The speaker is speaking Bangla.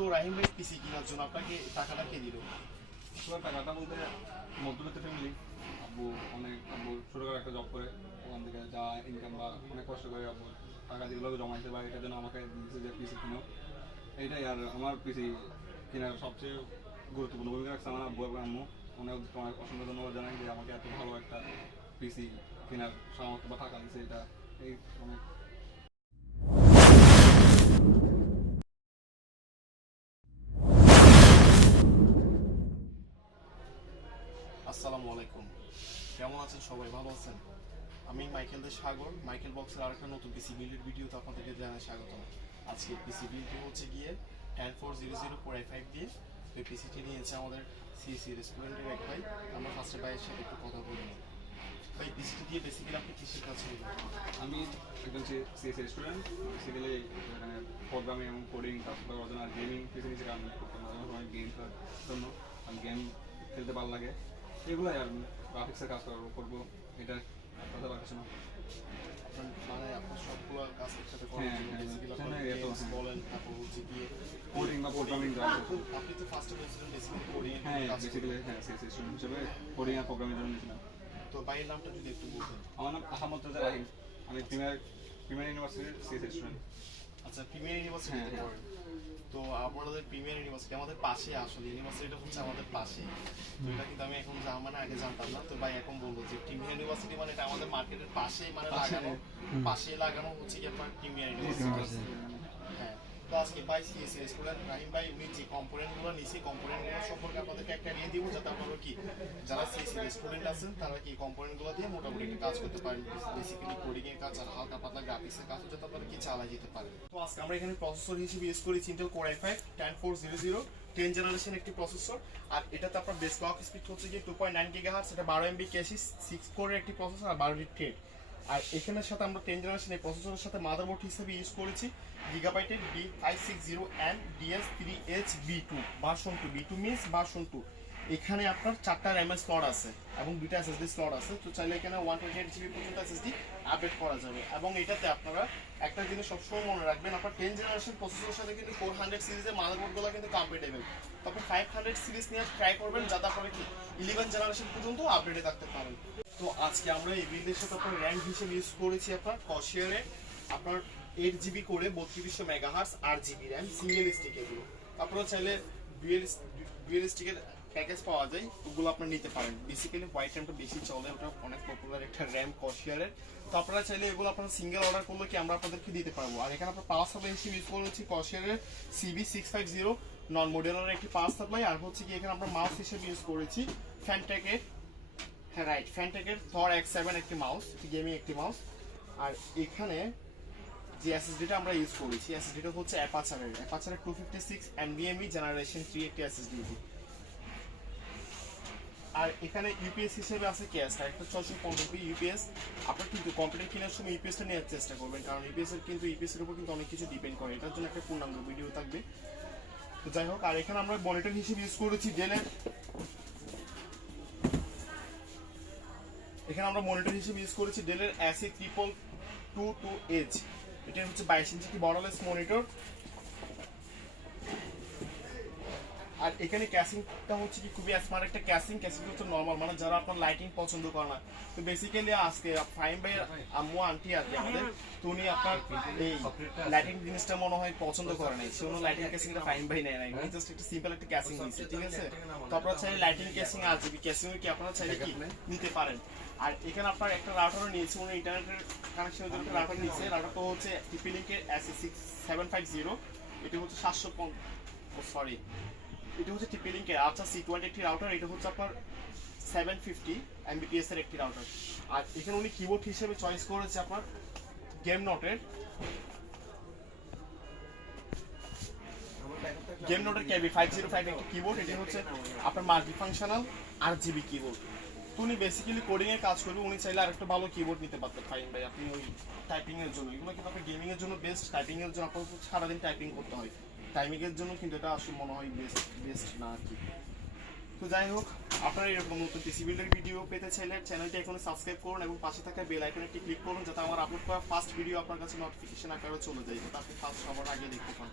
তো রাহিম ভাই পিসি কেনার জন্য আপনাকে টাকাটা কে দিল? টাকাটা বলতে মধ্যবিত্ত ফ্যামিলি, আব্বু ছোটখাটো একটা জব করে, ওখান থেকে যা ইনকাম বা অনেক কষ্ট করে আব্বু টাকা যেগুলো জমাইছে বা এটার জন্য আমাকে দিয়েছে যে পিসি কিনো, এইটাই। আর আমার পিসি কেনার সবচেয়ে গুরুত্বপূর্ণ ভূমিকা রাখছে আমার আব্বু এবং আম্মু। অনেক অসংখ্য ধন্যবাদ জানাই যে আমাকে এত ভালো একটা পিসি কেনার সামর্থ্য বা টাকা দিয়েছে। এটা এই অনেক। আসসালামু আলাইকুম, কেমন আছেন সবাই? ভালো আছেন? আমি মাইকেল সাগর, মাইকেল ব্লগসের আরেকটা নতুন পিসি বিল্ডের ভিডিওতে আপনাদেরকে জানাই স্বাগতম। আজকে পিসি বিল্ডটি হচ্ছে গিয়ে 10400 Core i5 দিয়ে। এই পিসিটি নিয়েছে আমাদের CSE রেস্টুরেন্টের এক ভাই। আমরা ফার্স্টে ভাইয়ের সাথে একটু কথা বলে নিই। ভাই, পিসিটি দিয়ে বেসিক্যালি আপনি কৃষির কাজ করবেন? আমি একজন CSE স্টুডেন্ট। বেসিক্যালি এখানে প্রোগ্রামিং এবং কোডিং কাজ করার জন্য আর গেমিং পিসি নিচে কাজ করতাম সময় গেম খেলার জন্য। আমি গেম খেলতে ভালো লাগে, এগুলোই। আর গ্রাফিক্সের কাজ করবো, এটা কথা কিছু না। মানে আপনার সবগুলো কাজ একসাথে করেন বলেন, তারপর হচ্ছে গিয়ে কোডিং বা প্রোগ্রামিং। আপনি তো ফার্স্টে বলছিলেন basically coding. Basically CSE student হিসেবে কোডিং আর প্রোগ্রামিং জন্য নিয়েছিলাম। তো ভাইয়ের নামটা যদি একটু বলতেন। আমার নাম আহমদ রাহিম। আমি প্রিমিয়ার ইউনিভার্সিটির CSE স্টুডেন্ট। আচ্ছা, প্রিমিয়ার ইউনিভার্সিটিতে পড়েন? তো আপনাদের প্রিমিয়ার ইউনিভার্সিটি আমাদের পাশে, আসলে ইউনিভার্সিটিটা হচ্ছে আমাদের পাশে। তো এটা কিন্তু আমি এখন মানে আগে জানতাম না। তো ভাই এখন বলবো যে প্রিমিয়ার ইউনিভার্সিটি মানে এটা আমাদের মার্কেটের পাশে, মানে লাগানো, পাশে লাগানো হচ্ছে কি আপনার প্রিমিয়ার ইউনিভার্সিটি। হ্যাঁ, তো আজকে ভাই CSE স্টুডেন্ট রাহিম ভাই উনি যে কম্পোনেন্টগুলো নিয়েছে, কম্পোনেন্টগুলো সম্পর্কে আপনাদেরকে একটা নিয়ে দিব, যাতে আপনারা কি যারা CSE স্টুডেন্ট আছেন তারা কি কম্পোনেন্টগুলো দিয়ে মোটামুটি একটা কাজ করতে পারেন। বেসিক্যালি কোডিং এর কাজ আর হালকা পাতলা গ্রাফিক্সের কাজ, যাতে আপনারা কি চালিয়ে যেতে পারেন। তো আজকে আমরা এখানে প্রসেসর হিসেবে ইউজ করেছি Intel Core i5 10400 10 জেনারেশন একটি প্রসেসর। আর এটাতে আপনার বেস ক্লক স্পিড হচ্ছে গিয়ে 2.9 GHz। এটা 12 MB ক্যাশে 6 কোরের একটি প্রসেসর আর 12টি থ্রেড। আর এখানের সাথে আমরা 10 জেনারেশন এই প্রসেসরের সাথে মাদারবোর্ড হিসেবে ইউজ করেছি Gigabyte B560 DS3HB2 version 2। B2 means version 2। এখানে আপনার 4টা RAM স্লট আছে এবং 2টা SSD স্লট আছে। তো চাইলে এখানে 128GB পর্যন্ত SSD আপডেট করা যাবে। এবং এটাতে আপনারা একটা জিনিস সবসময় মনে রাখবেন, আপনার 10 জেনারেশন প্রসেসরের সাথে কিন্তু 400 সিরিজের মাদারবোর্ডগুলো কিন্তু কম্প্যাটেবল। তারপর 500 সিরিজ নিয়ে ট্রাই করবেন, যাতে আপনারা কি 11 জেনারেশন পর্যন্ত আপডেটে থাকতে পারেন। তো আজকে আমরা এই বিল্ডের সাথে আপনার র্যাম হিসেবে ইউজ করেছি আপনার Corsair আপনার 8GB করে 3200 megahertz 8GB RAM single stick. এগুলো আপনারা চাইলে ডুয়েল স্টিকের প্যাকেজ পাওয়া যায়, ওগুলো আপনারা নিতে পারেন। বেসিক্যালি হোয়াইট র্যামটা বেশি চলে, ওটা অনেক পপুলার একটা র্যাম Corsair। তো আপনারা চাইলে এগুলো আপনারা সিঙ্গেল অর্ডার করলে কি আমরা আপনাদেরকে দিতে পারবো। আর এখানে আপনার পাওয়ার সাপ্লাই হিসেবে ইউজ করেছি Corsair CB650 নন মডেলার একটি পাওয়ার সাপ্লাই। আর হচ্ছে কি এখানে আমরা মাউস হিসেবে ইউজ করেছি Fantech, হ্যাঁ রাইট, Fantech Thor X7 একটি মাউস, গেমিং একটি মাউস। আর এখানে যে SSDটা আমরা ইউজ করেছি, SSDটা হচ্ছে Apacer 256 NVMe জেনারেশন 3 একটি SSD। আর এখানে ইউপিএস হিসেবে আছে KSTAR একটা 615 ইউপিএস। আপনারা কিন্তু কম্পিউটার কেনার সময় ইউপিএসটা নেওয়ার চেষ্টা করবেন, কারণ ইউপিএস এর উপর কিন্তু অনেক কিছু ডিপেন্ড করে। এটার জন্য একটা পূর্ণাঙ্গ ভিডিও থাকবে। তো যাই হোক, আর এখানে আমরা মনিটর হিসেবে ইউজ করেছি ডেলের, AC3222H। এটা হচ্ছে 22 ইঞ্চি বর্ডারলেস মনিটর। আর এখানে ক্যাসিংটা হচ্ছে কি খুবই স্মার্ট একটা ক্যাসিং হচ্ছে নরমাল, মানে যারা আপনার লাইটিং পছন্দ করে না। তো বেসিক্যালি আজকে ফাইম ভাই আম্মু আন্টি আছে আমাদের, তো উনি আপনার এই লাইটিং জিনিসটা মনে হয় পছন্দ করে নাই, সেজন্য লাইটিং ক্যাসিংটা ফাইম ভাই নেয় নাই, জাস্ট একটা সিম্পল একটা ক্যাসিং দিয়েছে, ঠিক আছে। তো আপনারা চাইলে লাইটিং ক্যাসিং RGB ক্যাসিং কি আপনারা চাইলে কি নিতে পারেন। আর এখানে আপনার একটা রাউটারও নিয়েছে, উনি ইন্টারনেটের কানেকশনের জন্য রাউটার নিয়েছে। রাউটারটা হচ্ছে TP-Link-এর SE750। এটা হচ্ছে 750, এটা হচ্ছে TP-Link-এর আচ্ছা C20 একটি রাউটার। এটা হচ্ছে আপনার 750 Mbps এর একটি রাউটার। আর এখানে উনি কিবোর্ড হিসেবে চয়েস করেছে আপনার গেম নোটের KB505 একটি কিবোর্ড। এটা হচ্ছে আপনার মাল্টি ফাংশনাল RGB কিবোর্ড। তো উনি বেসিক্যালি কোডিং এর কাজ করবে, উনি চাইলে আরেকটা ভালো কিবোর্ড নিতে পারতেন ফাইন ভাই আপনি ওই টাইপিং এর জন্য। এগুলো কিন্তু আপনার গেমিং এর জন্য বেস্ট, টাইপিং এর জন্য আপনার সারাদিন টাইপিং করতে হয়, টাইমিং এর জন্য কিন্তু এটা আসলে মনে হয় বেস্ট না আর কি। তো যাই হোক, আপনারা এরকম নতুন পিসি বিল্ডের ভিডিও পেতে চাইলে চ্যানেলটি এখন সাবস্ক্রাইব করুন এবং পাশে থাকা বেল আইকনটি ক্লিক করুন, যাতে আমার আপলোড করা ফার্স্ট ভিডিও আপনার কাছে নোটিফিকেশন আকারে চলে যায়, যাতে আপনি ফার্স্ট সবার আগে দেখতে পান।